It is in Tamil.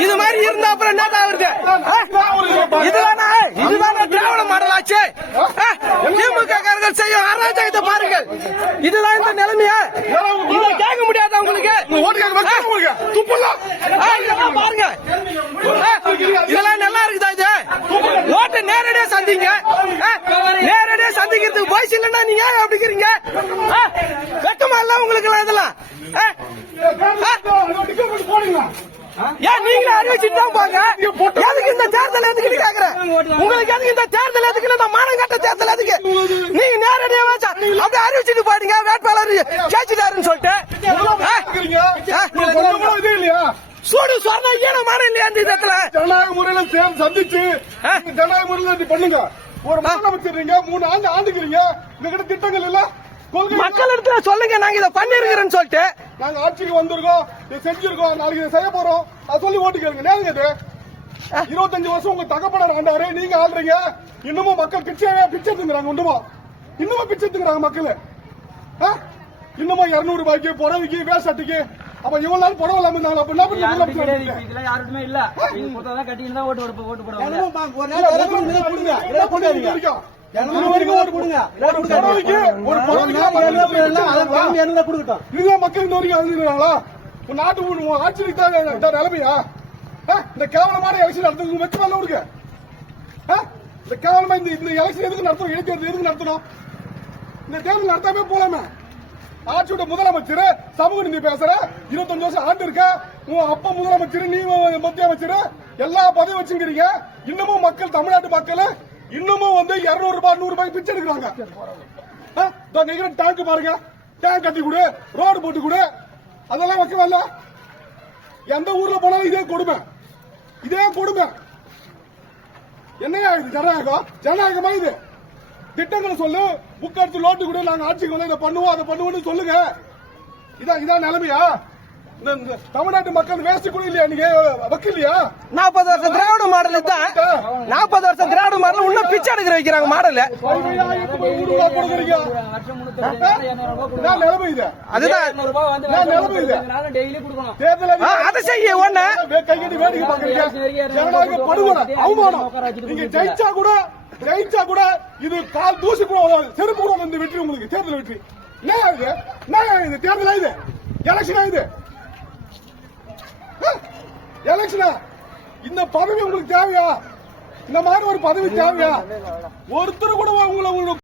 இது மாதிரி இருந்தா அப்புறம் என்ன ஆகுறது இதுதானே? இதுதானே திராவிட மாடல் ஆச்சு ஆ? திமுக காரர்கள் செய்யும் அராஜகத்தை பாருங்கள். இதுதான் இந்த நிலைமையா? இதை கேட்க முடியாதா உங்களுக்கு? பாருங்க. இதெல்லாம் நல்லா இருக்குதா இது? ஓட்டு நேரடியா சந்திங்க. நேரடியா சந்திக்கிறதுக்கு வயசு இல்லைன்னா நீங்க ஏன் அப்படிங்கிறீங்க ஆ, வெக்கமா இல்ல உங்களுக்கு எல்லாம் இதெல்லாம் ஆ? ஆ? போடுங்க ஏன் நீங்களே அறிவிச்சுட்டு தான் போங்க? எதுக்கு இந்த தேர்தல் எதுக்குன்னு கேக்குறேன் உங்களுக்கு எதுக்கு இந்த தேர்தல் எதுக்குன்னு இந்த மானங்கட்ட தேர்தல் எதுக்கு? நீங்க நேரடியா வச்சா? அப்படியே அறிவிச்சுட்டு போயிடுங்க வேட்பாளர் ஜெயிச்சுட்டாருன்னு சொல்லிட்டு. சூடு சொன்ன ஈனமான இல்லையா இந்த இடத்துல? ஜனநாயக முறையில சேர்ந்து சந்திச்சு ஜனநாயக முறையில பண்ணுங்க. ஒரு முதலமைச்சர் மூணு ஆண்டு ஆண்டுக்கிறீங்க. எங்ககிட்ட திட்டங்கள் இல்ல கொள்கை இல்ல. மக்கள் இடத்துல சொல்லுங்க நாங்க இதை பண்ணிருக்கிறோன்னு சொல்லிட்டு. நாங்க ஆட்சிக்கு வந்திருக்கோம் இதை செஞ்சிருக்கோம் நாளைக்கு இதை செய்ய போறோம். அது சொல்லி ஓட்டு கேளுங்க. நேருங்க இது. இருபத்தஞ்சு வருஷம் உங்க தகப்பனார் ஆண்டாரு நீங்க ஆள்றீங்க. இன்னமும் மக்கள் பிச்சை பிச்சை திங்குறாங்க இன்னமும். இன்னமும் பிச்சை திங்குறாங்க மக்கள். ஆ? இன்னமும் இருநூறு ரூபாய்க்கு புடவைக்கு வேஷட்டுக்கு அப்ப இவ்வளவு நாள் புடவை இல்லாம இருந்தாங்க அப்ப என்ன பண்ணி யாருமே இல்ல. கட்டிட்டு தான் ஓட்டு போட- ஓட்டு போடுவாங்க. நாட்டு ஆட்சிக்கு தான் நிலைமையா? இந்த கேவலமான எலெக்ஷன் நடத்துறது வரல இருக்கு ஆ? இந்த கேவலமா இந்த இந்த எலெக்ஷன் எதுக்கு நடத்தணும்? இடைத்தேர்தல் எதுக்கு நடத்தணும்? இந்த தேர்தல் நடத்தாமே போலாமே. ஆட்சியோட முதலமைச்சர் சமூக நீதி பேசுற இருபத்தஞ்சு வருஷம் ஆண்டு இருக்க உன் அப்பா முதலமைச்சர் நீ மத்திய அமைச்சர் எல்லா பதவியும் வச்சுக்கிறீங்க இன்னமும் மக்கள் தமிழ்நாட்டு மக்கள் இன்னமும் வந்து இருநூறு ரூபாய் நூறு ரூபாய் பிச்சை எடுக்கிறாங்க. இருக்கிற டேங்க் பாருங்க. டேங்க் கட்டி கொடு ரோடு போட்டு கொடு. அதெல்லாம் வைக்கவல்ல எந்த ஊர்ல போனாலும் இதே கொடுமை. இதே கொடுமை. என்னையா இது ஜனநாயகம்? ஜனநாயகமா இது? திட்டங்களை சொல்லு புக் எடுத்து லோட்டு கூட நாங்க ஆட்சிக்கு வந்து இதை பண்ணுவோம் அதை பண்ணுவோம்னு சொல்லுங்க. இதான் இதான் நிலைமையா? தமிழ்நாட்டு மக்கள் வேஸ்ட் கூட இல்லையா நீங்க? வைக்கலையா நாற்பது வருஷம் திராவிட மாடல் தான். நாற்பது வருஷம் திராடு மாடல் இன்னும் பிச்சை எடுக்கிற வைக்கிறாங்க மாடல் அதுதான். அதை செய்ய ஒண்ணு வேடிக்கை ஜெயிச்சா கூட ஜெயிச்சா கூட இது கால் தூசி கூட செருப்பு கூட வந்து வெற்றி உங்களுக்கு தேர்தல் வெற்றி என்ன இது என்ன இது தேர்தலா இது எலெக்ஷன் எலெக்ஷனா இந்த பதவி உங்களுக்கு தேவையா? இந்த மாதிரி ஒரு பதவி தேவையா? ஒருத்தர் கூட உங்களை உங்களுக்கு